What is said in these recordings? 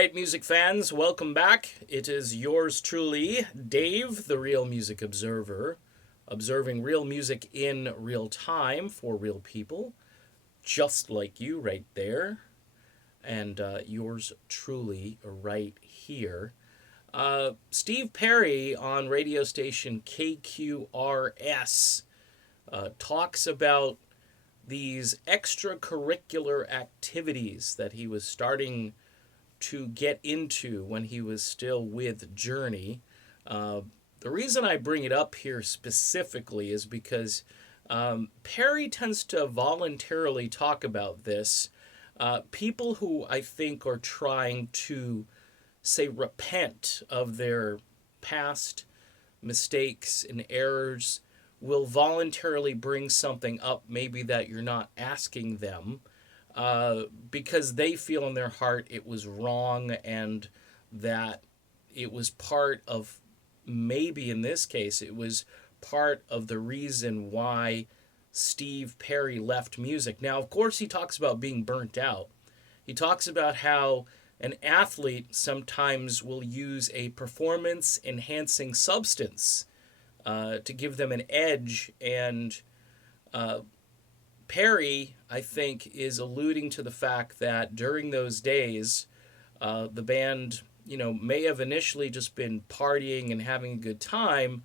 right, music fans, welcome back. It is yours truly, Dave, the Real Music Observer, observing real music in real time for real people, just like you right there, and yours truly right here. Steve Perry on radio station KQRS talks about these extracurricular activities that he was starting to get into when he was still with Journey. Uh, the reason I bring it up here specifically is because Perry tends to voluntarily talk about this. People who I think are trying to, say, repent of their past mistakes and errors will voluntarily bring something up, maybe that you're not asking them, because they feel in their heart it was wrong and that it was part of, maybe in this case, it was part of the reason why Steve Perry left music. Now, of course, he talks about being burnt out. He talks about how an athlete sometimes will use a performance enhancing substance to give them an edge, and Perry, I think, is alluding to the fact that during those days, the band, may have initially just been partying and having a good time,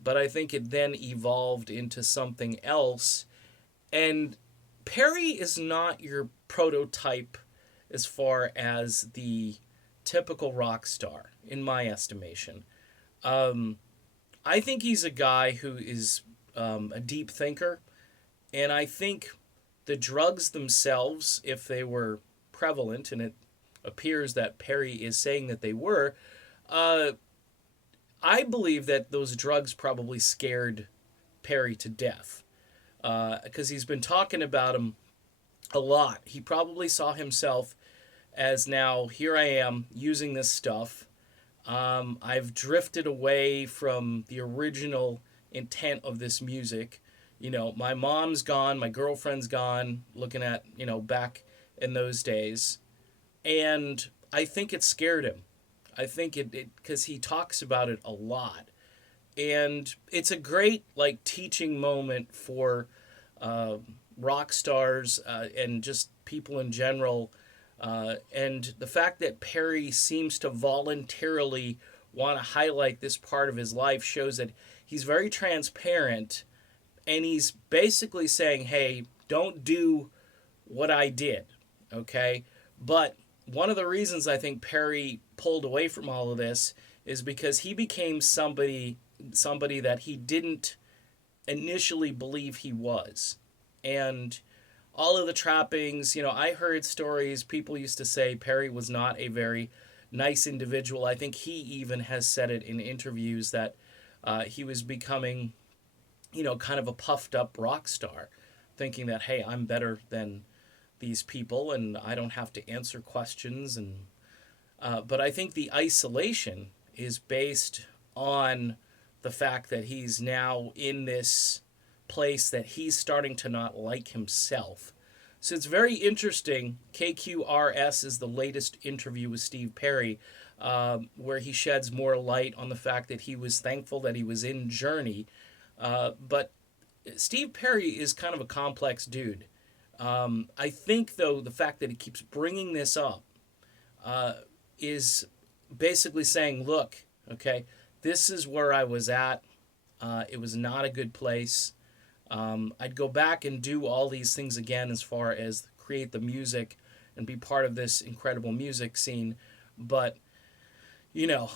but I think it then evolved into something else. And Perry is not your prototype as far as the typical rock star, in my estimation. I think he's a guy who is a deep thinker. And I think the drugs themselves, if they were prevalent, and it appears that Perry is saying that they were, I believe that those drugs probably scared Perry to death. Because he's been talking about them a lot. He probably saw himself as, now, here I am using this stuff. I've drifted away from the original intent of this music. My mom's gone, my girlfriend's gone, looking at, back in those days. And I think it scared him. I think it because he talks about it a lot. And it's a great, teaching moment for rock stars and just people in general. And the fact that Perry seems to voluntarily want to highlight this part of his life shows that he's very transparent. And he's basically saying, hey, don't do what I did, okay? But one of the reasons I think Perry pulled away from all of this is because he became somebody that he didn't initially believe he was. And all of the trappings, I heard stories, people used to say Perry was not a very nice individual. I think he even has said it in interviews that he was becoming kind of a puffed up rock star, thinking that, hey, I'm better than these people and I don't have to answer questions. And but I think the isolation is based on the fact that he's now in this place that he's starting to not like himself. So it's very interesting. KQRS is the latest interview with Steve Perry, where he sheds more light on the fact that he was thankful that he was in Journey. But Steve Perry is kind of a complex dude. I think, though, the fact that he keeps bringing this up is basically saying, look, okay, this is where I was at. It was not a good place. I'd go back and do all these things again as far as create the music and be part of this incredible music scene. But,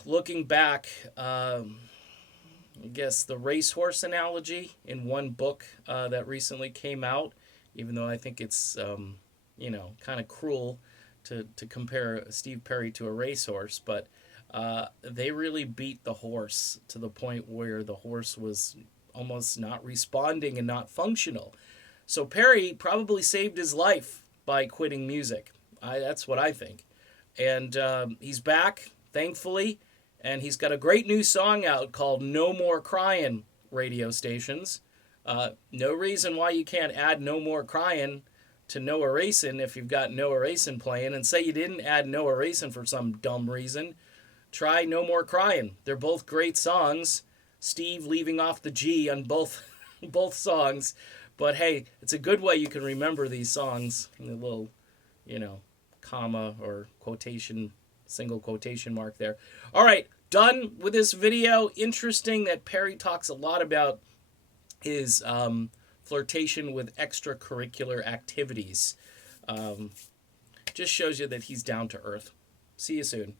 looking back, I guess the racehorse analogy in one book that recently came out, even though I think it's, kind of cruel to compare Steve Perry to a racehorse, but they really beat the horse to the point where the horse was almost not responding and not functional. So Perry probably saved his life by quitting music. That's what I think. And he's back, thankfully, and he's got a great new song out called No More Crying, radio stations. No reason why you can't add No More Crying to Noah Racing if you've got Noah Racing playing, and say you didn't add Noah Racing for some dumb reason, try No More Crying. They're both great songs. Steve leaving off the G on both both songs. But hey, it's a good way you can remember these songs. A little, comma or quotation, single quotation mark there. All right, done with this video. Interesting that Perry talks a lot about his flirtation with extracurricular activities. Just shows you that he's down to earth. See you soon.